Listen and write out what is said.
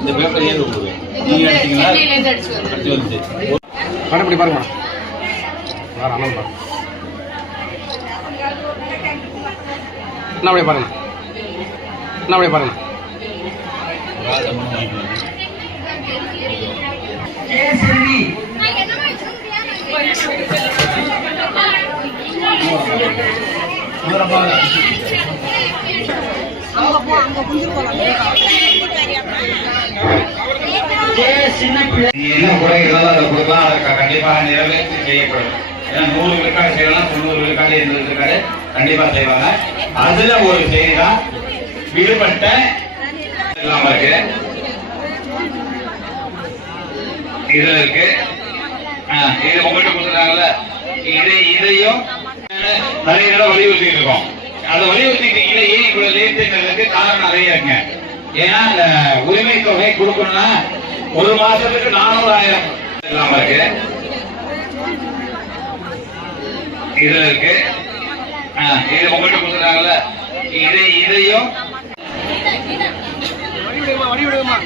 இந்த பேப்பர் ஏன் நீங்க அடிச்சீங்களா? படப்படி பாருங்க என்ன அப்படியே பாருங்க என்ன அப்படியே பாருங்க என்ன குறை இருந்தாலும் அதை கொடுக்கலாம். அதற்கு கண்டிப்பாக நிறைவேற்றி செய்யப்படும். ஏன்னா 100 விழுக்காடு செய்யலாம், 90 விழுக்காடு 80 விழுக்காடு கண்டிப்பா செய்வாங்க. அதுல ஒரு செய்தி தான் விடுபட்ட இல்லாம இருக்கு. இதுல இருக்கு, இது உங்கள்கிட்ட கொடுத்துருக்காங்கல்ல, இதையும் நிறைய இடம் வலியுறுத்தி இருக்கோம். அதை வலியுறுத்திட்டீங்களே, ஏன் இவ்வளவு லேட்டுங்கிறதுக்கு காரணம் நிறைய இருக்குங்க. ஏன்னா இந்த உரிமை தொகை கொடுக்கணும்னா 1 மாசத்துக்கு 400,000 இல்லாம இருக்கு. இதுல இருக்கு, இது உங்கள்கிட்ட கொடுத்துருக்காங்கல்ல, இதையும் வழி விடுமா